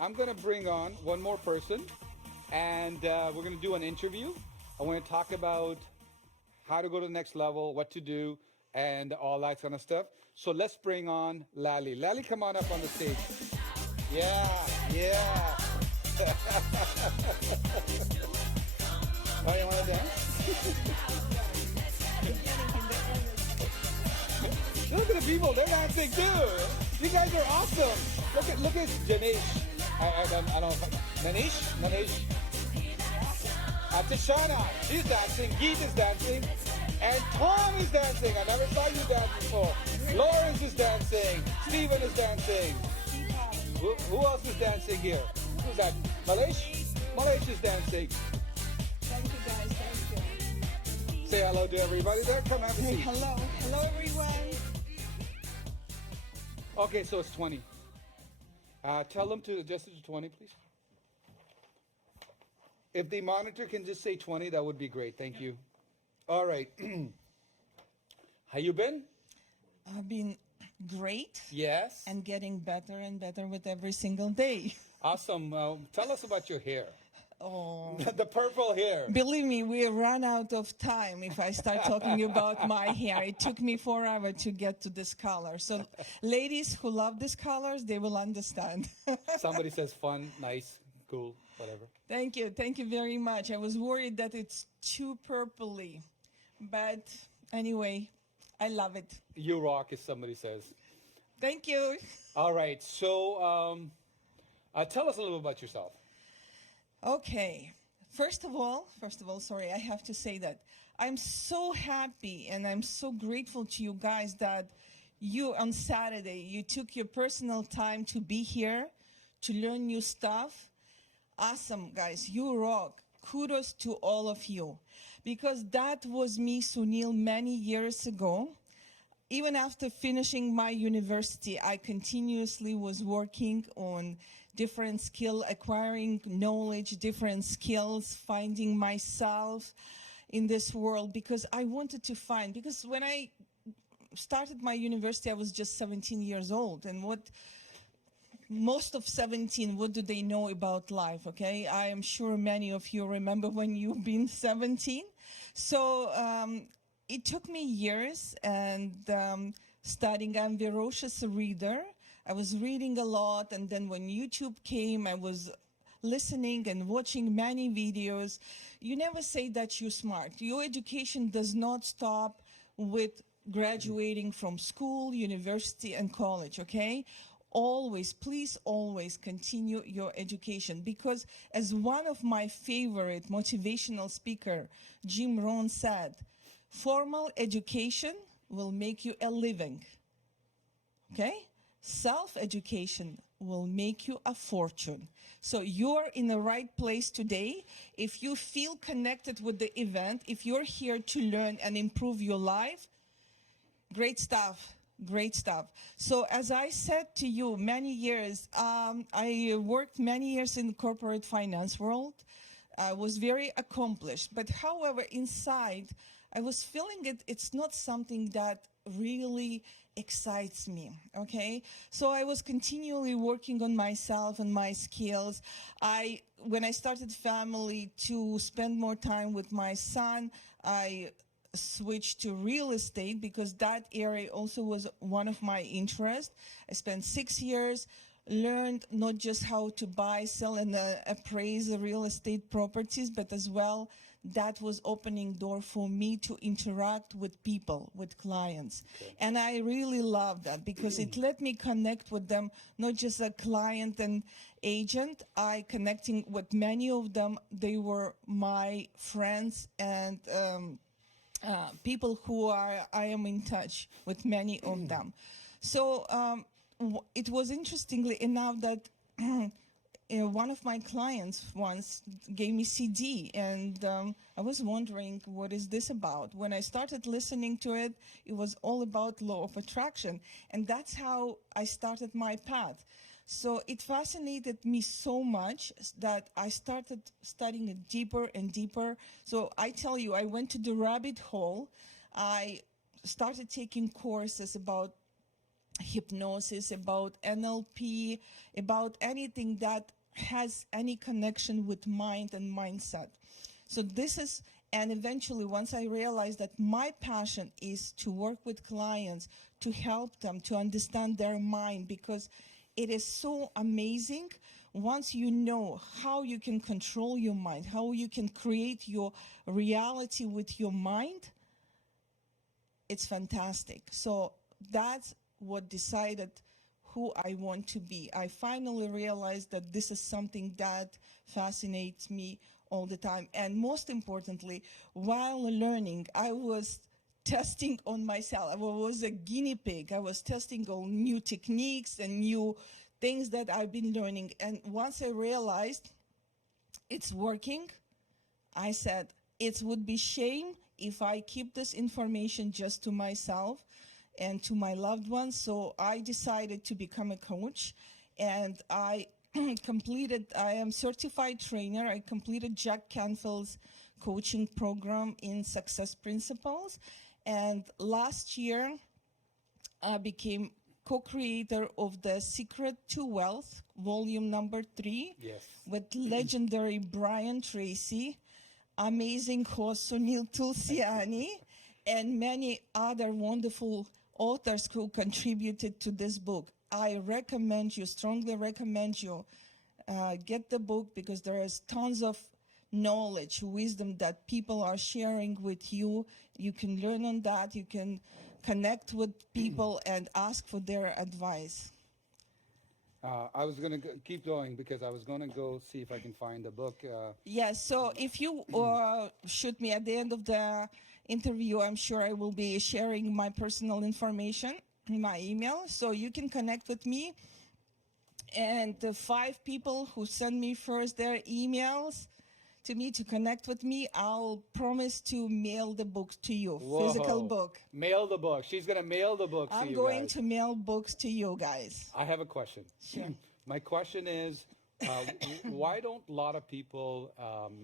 I'm going to bring on one more person, and we're going to do an interview. I want to talk about how to go to the next level, what to do, and all that kind of stuff. So let's bring on Lally. Lally, come on up on the stage. Yeah, yeah. Oh, you want to dance? Look at the people, they're dancing too. You guys are awesome. Look at Janesh. I don't know. Manish. Tishana, she's dancing. Geet is dancing. And Tom is dancing. I never saw you dance before. Lawrence is dancing. Steven is dancing. Who else is dancing here? Who's that? Malesh? Malesh is dancing. Thank you guys, thank you. Say hello to everybody there. Come have a seat. Hello. Hello everyone. Okay, so it's 20. Tell them to adjust it to 20, please. If the monitor can just say 20, that would be great. Thank you. All right. How you been? I've been great. Yes. And getting better and better with every single day. Awesome. Tell us about your hair. Oh. The purple hair. Believe me, we ran out of time if I start talking about my hair. It took me 4 hours to get to this color. So ladies who love these colors, they will understand. Somebody says fun, nice, cool, whatever. Thank you. Thank you very much. I was worried that it's too purpley. But anyway, I love it. You rock, as somebody says. Thank you. All right. So tell us a little bit about yourself. Okay. First of all, sorry, I have to say that I'm so happy and I'm so grateful to you guys that you on Saturday, you took your personal time to be here, to learn new stuff. Awesome, guys. You rock. Kudos to all of you. Because that was me, Sunil, many years ago. Even after finishing my university, I continuously was working on different skill, acquiring knowledge, different skills, finding myself in this world because I wanted to find, because when I started my university, I was just 17 years old. And most of 17, what do they know about life, okay? I am sure many of you remember when you've been 17. So it took me years and studying. I'm a ferocious reader. I was reading a lot, and then when YouTube came, I was listening and watching many videos. You never say that you're smart. Your education does not stop with graduating from school, university, and college, okay? Always, please always continue your education, because as one of my favorite motivational speaker, Jim Rohn, said, formal education will make you a living, okay? Self-education will make you a fortune. So you're in the right place today. If you feel connected with the event, if you're here to learn and improve your life, great stuff. Great stuff. So as I said to you, many years, I worked many years in the corporate finance world. I was very accomplished. But however, inside, I was feeling it's not something that really excites me, okay? So I was continually working on myself and my skills. When I started family to spend more time with my son, I switched to real estate because that area also was one of my interests. I spent 6 years, learned not just how to buy, sell, and appraise the real estate properties, but as well, that was opening door for me to interact with people, with clients. Okay. And I really love that because it let me connect with them, not just a client and agent. I connecting with many of them. They were my friends and people who I am in touch with many of them. So it was interestingly enough that one of my clients once gave me CD, and I was wondering, what is this about? When I started listening to it, it was all about law of attraction, and that's how I started my path. So it fascinated me so much that I started studying it deeper and deeper. So I tell you, I went to the rabbit hole. I started taking courses about hypnosis, about NLP, about anything that has any connection with mind and mindset. So this is, and eventually once I realized that my passion is to work with clients, to help them to understand their mind, because it is so amazing once you know how you can control your mind, how you can create your reality with your mind. It's fantastic. So that's what decided who I want to be. I finally realized that this is something that fascinates me all the time. And most importantly, while learning, I was testing on myself. I was a guinea pig. I was testing on new techniques and new things that I've been learning. And once I realized it's working, I said, it would be shame if I keep this information just to myself and to my loved ones. So I decided to become a coach, and I I am certified trainer. I completed Jack Canfield's coaching program in Success Principles. And last year, I became co-creator of the Secret to Wealth, volume number 3, Yes. with legendary Brian Tracy, amazing host Sunil Tulsiani, and many other wonderful authors who contributed to this book. I recommend you, strongly recommend you, get the book, because there is tons of knowledge, wisdom that people are sharing with you. You can learn on that. You can connect with people and ask for their advice. I was going to keep going because I was going to go see if I can find the book. Yes, so if you shoot me at the end of the interview, I'm sure I will be sharing my personal information, my email, so you can connect with me. And the 5 people who send me first their emails to me to connect with me, I'll promise to mail the book to you, Whoa. physical book. Mail the book. She's going to mail the book to I'm you going guys. to mail books to you guys. I have a question. Sure. My question is, why don't a lot of people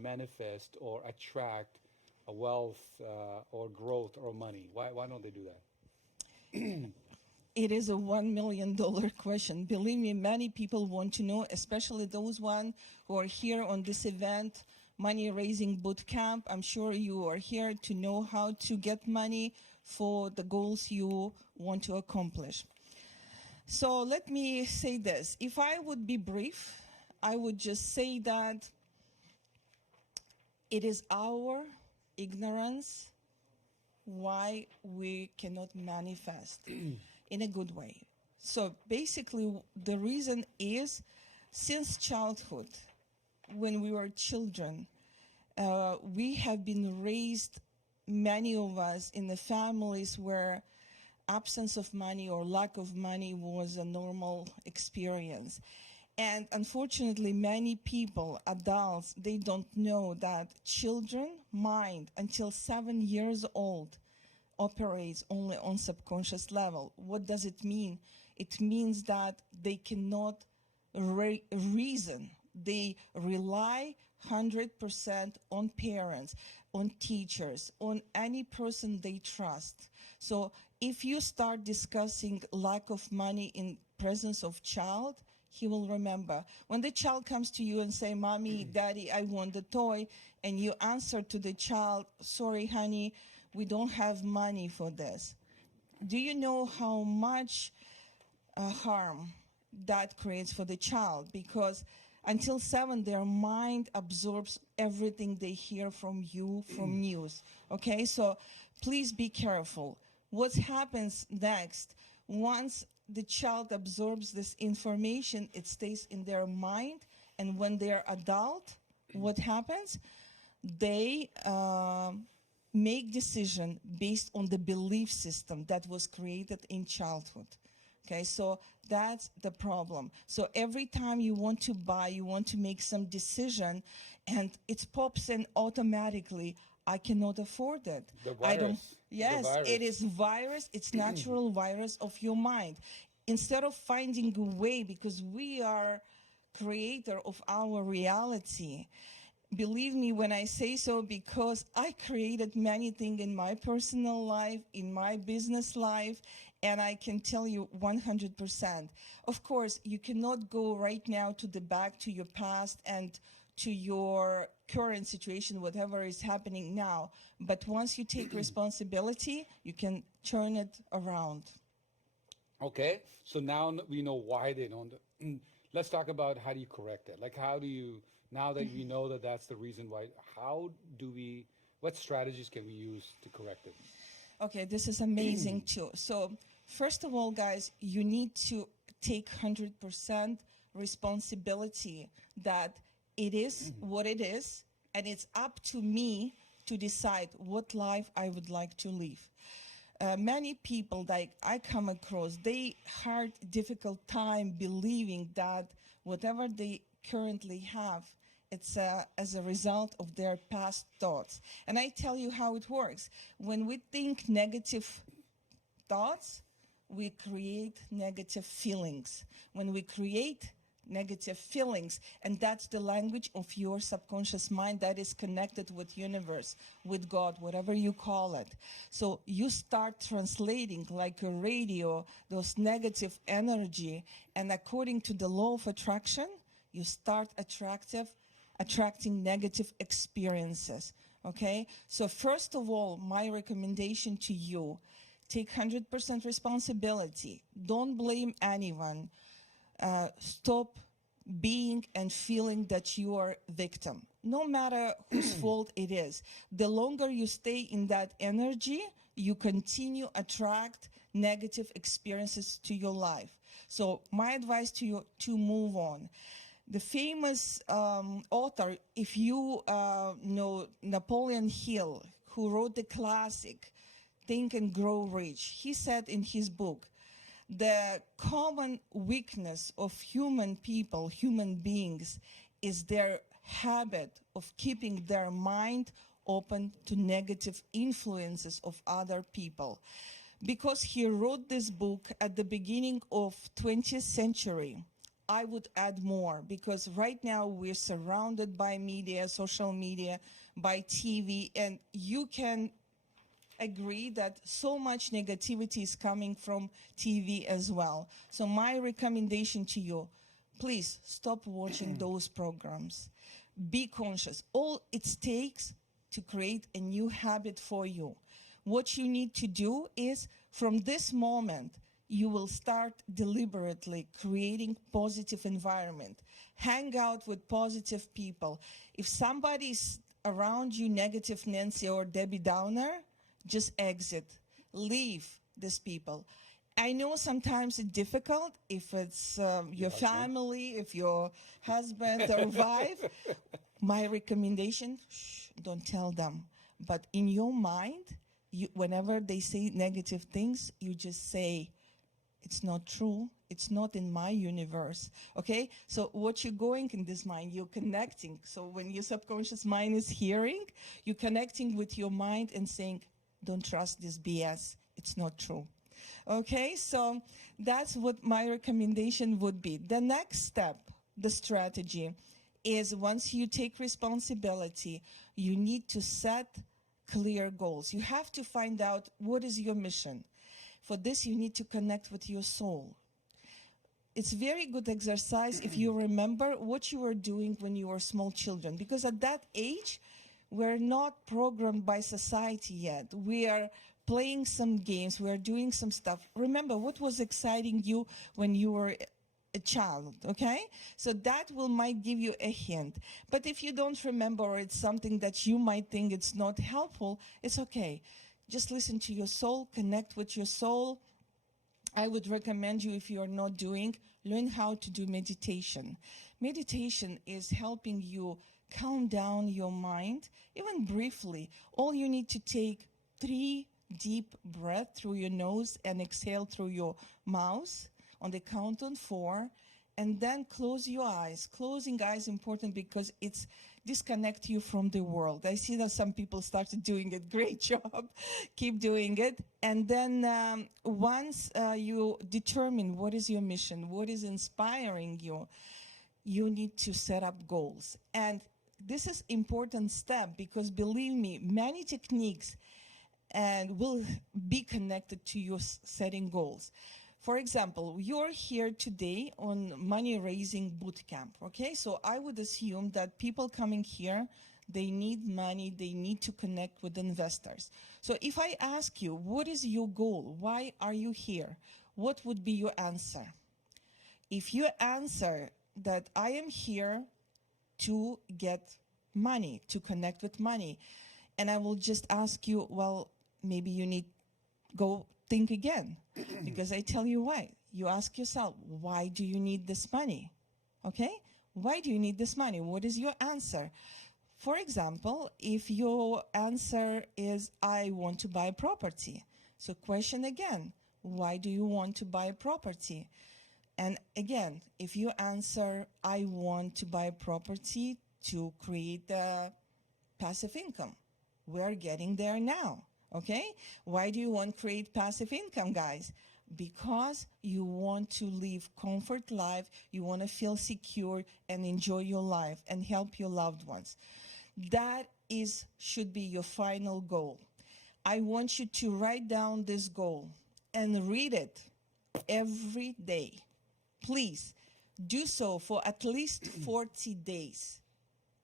manifest or attract a wealth or growth or money? Why don't they do that? It is a $1 million question. Believe me, many people want to know, especially those one who are here on this event, Money Raising Bootcamp. I'm sure you are here to know how to get money for the goals you want to accomplish. So let me say this. If I would be brief, I would just say that it is our ignorance why we cannot manifest in a good way. So basically, the reason is, since childhood, when we were children, we have been raised, many of us, in the families where absence of money or lack of money was a normal experience. And unfortunately, many people, adults, they don't know that children mind until 7 years old operates only on subconscious level. What does it mean? It means that they cannot reason. They rely 100% on parents, on teachers, on any person they trust. So if you start discussing lack of money in presence of child, he will remember. When the child comes to you and say, "Mommy, Daddy, I want the toy," and you answer to the child, "Sorry, honey, we don't have money for this." Do you know how much harm that creates for the child? Because until 7, their mind absorbs everything they hear from you, from news. Okay, so please be careful. What happens next, once the child absorbs this information, it stays in their mind, and when they're adult, what happens? They make decision based on the belief system that was created in childhood. Okay, so that's the problem. So every time you want to buy, you want to make some decision, and it pops in automatically, "I cannot afford it." The I don't. virus. Yes, The virus. it is virus. It's natural virus of your mind. Instead of finding a way, because we are creator of our reality. Believe me when I say so, because I created many things in my personal life, in my business life, And I can tell you 100%. Of course, you cannot go right now to the back to your past and to your current situation, whatever is happening now. But once you take responsibility, you can turn it around. Okay, so now we know why they don't. Let's talk about how do you correct it? Like, how do you, now that we know that that's the reason why, how do we, what strategies can we use to correct it? Okay, this is amazing too. So, first of all, guys, you need to take 100% responsibility that it is what it is, and it's up to me to decide what life I would like to live. Many people that I come across, they had difficult time believing that whatever they currently have, it's as a result of their past thoughts. And I tell you how it works. When we think negative thoughts, we create negative feelings. When we create negative feelings, and that's the language of your subconscious mind that is connected with universe, with God, whatever you call it. So you start translating like a radio those negative energy, and according to the law of attraction, you start attracting negative experiences. Okay, so first of all, my recommendation to you, take 100% responsibility. Don't blame anyone. Stop being and feeling that you are victim, no matter whose fault it is. The longer you stay in that energy, you continue attract negative experiences to your life. So my advice to you, to move on. The famous author, if you know Napoleon Hill, who wrote the classic Think and Grow Rich, he said in his book, the common weakness of human people, human beings, is their habit of keeping their mind open to negative influences of other people. Because he wrote this book at the beginning of 20th century, I would add more, because right now we're surrounded by media, social media, by TV, and you can agree that so much negativity is coming from TV as well. So my recommendation to you, please stop watching those programs. Be conscious. All it takes to create a new habit for you. What you need to do is, from this moment, you will start deliberately creating positive environment. Hang out with positive people. If somebody's around you, negative Nancy or Debbie Downer, just exit, leave these people. I know sometimes it's difficult if it's your family, if your husband or wife. My recommendation, don't tell them. But in your mind, whenever they say negative things, you just say, it's not true. It's not in my universe. Okay? So what you're going in this mind, you're connecting. So when your subconscious mind is hearing, you're connecting with your mind and saying, don't trust this BS. It's not true. Okay, so that's what my recommendation would be. The next step, the strategy, is once you take responsibility, you need to set clear goals. You have to find out what is your mission. For this, you need to connect with your soul. It's very good exercise if you remember what you were doing when you were small children, because at that age, we're not programmed by society yet. We are playing some games. We are doing some stuff. Remember what was exciting you when you were a child, okay? So that might give you a hint. But if you don't remember, or it's something that you might think it's not helpful, it's okay. Just listen to your soul, connect with your soul. I would recommend you, if you are not doing, learn how to do meditation. Meditation is helping you calm down your mind, even briefly. All you need to take 3 deep breaths through your nose and exhale through your mouth on the count of 4, and then close your eyes. Closing eyes is important because it's disconnect you from the world. I see that some people started doing it. Great job. Keep doing it. And then once you determine what is your mission, what is inspiring you, you need to set up goals. And this is important step, because believe me, many techniques and will be connected to your setting goals. For example, you're here today on money raising bootcamp, okay? So I would assume that people coming here, they need money, they need to connect with investors. So if I ask you, what is your goal? Why are you here? What would be your answer? If you answer that I am here to get money, to connect with money, and I will just ask you, well, maybe you need go think again, because I tell you why. You ask yourself, why do you need this money? Okay? Why do you need this money? What is your answer? For example, if your answer is, I want to buy property. So question again, why do you want to buy property? And again, if you answer, I want to buy property to create a passive income. We're getting there now, okay? Why do you want to create passive income, guys? Because you want to live comfort life, you want to feel secure and enjoy your life and help your loved ones. That should be your final goal. I want you to write down this goal and read it every day. Please do so for at least 40 days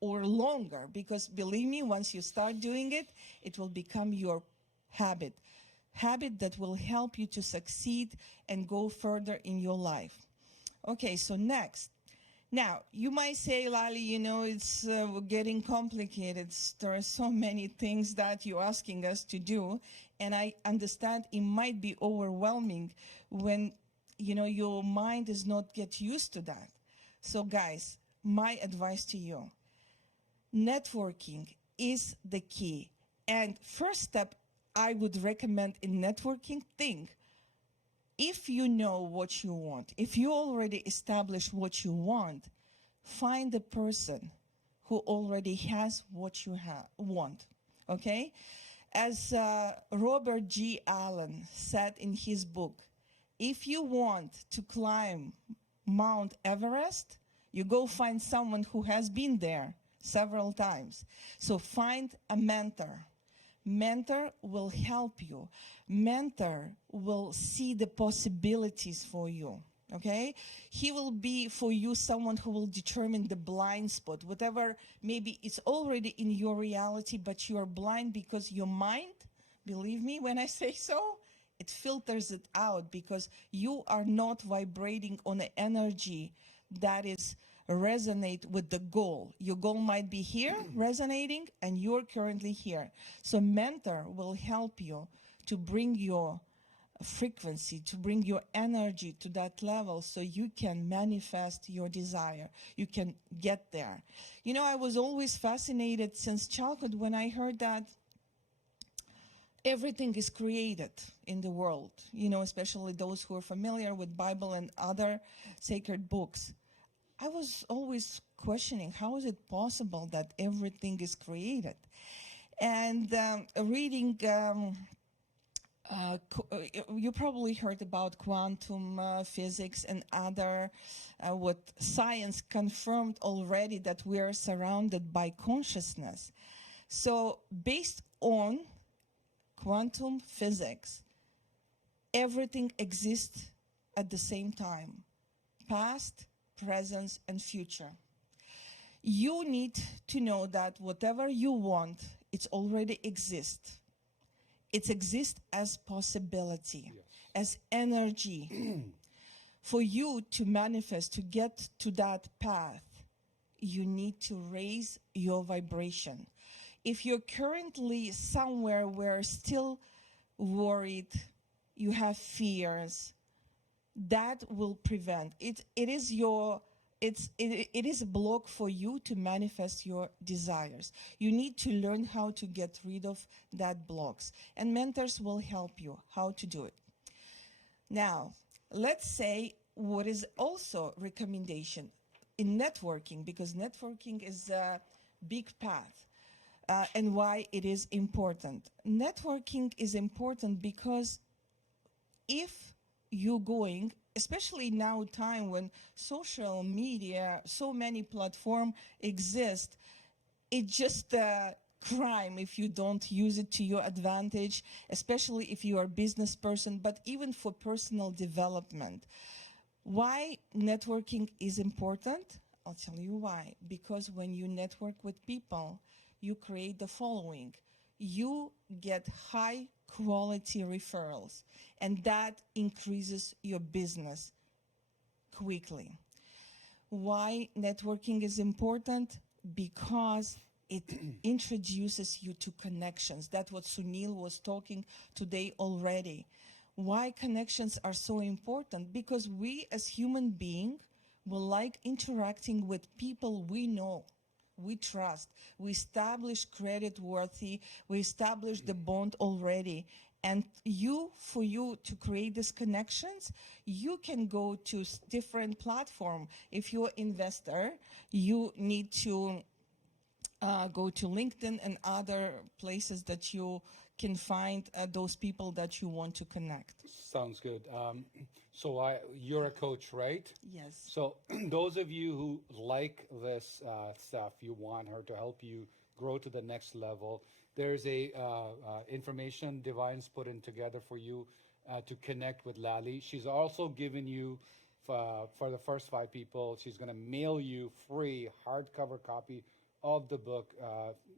or longer, because believe me, once you start doing it, it will become your habit that will help you to succeed and go further in your life. Okay, so next. Now, you might say, Lali, you know, it's getting complicated. There are so many things that you're asking us to do, and I understand it might be overwhelming when, you know, your mind is not get used to that. So guys, my advice to you, networking is the key. And first step I would recommend in networking, think, if you know what you want, if you already established what you want, find a person who already has what you want, okay? As Robert G. Allen said in his book, if you want to climb Mount Everest, you go find someone who has been there several times. So find a mentor. Mentor will help you. Mentor will see the possibilities for you, okay? He will be for you someone who will determine the blind spot, whatever maybe it's already in your reality, but you are blind because your mind, believe me when I say so, it filters it out because you are not vibrating on an energy that is resonate with the goal. Your goal might be here resonating and you're currently here. So mentor will help you to bring your frequency, to bring your energy to that level so you can manifest your desire. You can get there. You know, I was always fascinated since childhood when I heard that everything is created in the world, you know, especially those who are familiar with Bible and other sacred books. I was always questioning, how is it possible that everything is created? And reading, you probably heard about quantum physics and other, what science confirmed already, that we are surrounded by consciousness. So based on quantum physics, everything exists at the same time, past, present, and future. You need to know that whatever you want, it already exists. It exists as possibility, yes, as energy. For you to manifest, to get to that path, you need to raise your vibration. If you're currently somewhere where still worried, you have fears, that will prevent it. It is a block for you to manifest your desires. You need to learn how to get rid of that blocks, and mentors will help you how to do it. Now, let's say what is also recommendation in networking, because networking is a big path, and why it is important. Networking is important because if you're going, especially now time when social media, so many platforms exist, it just crime if you don't use it to your advantage, especially if you are a business person, but even for personal development. Why networking is important? I'll tell you why. Because when you network with people, you create the following. You get high quality referrals, and that increases your business quickly. Why networking is important? Because it introduces you to connections. That's what Sunil was talking today already. Why connections are so important? Because we as human beings will like interacting with people we know, we trust. We establish credit worthy, we establish the bond already. And for you to create these connections, you can go to different platforms. If you're an investor, you need to go to LinkedIn and other places that you can find those people that you want to connect. Sounds good. You're a coach, right? Yes. So those of you who like this stuff, you want her to help you grow to the next level. There's a information Divine's put in together for you to connect with Lali. She's also given you, for the first 5 people, she's going to mail you free hardcover copy of the book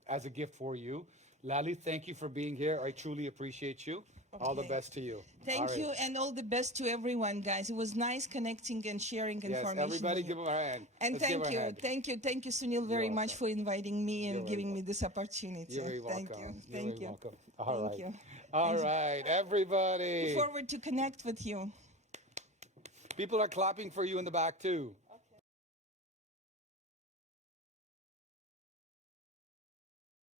as a gift for you. Lali, thank you for being here. I truly appreciate you. Okay. All the best to you. Thank you, and all the best to everyone, guys. It was nice connecting and sharing information. Yes, everybody give her a hand. And thank you, Sunil, very much for inviting me and giving me this opportunity. You're very welcome. Thank you. Welcome. All right, everybody. Look forward to connect with you. People are clapping for you in the back too.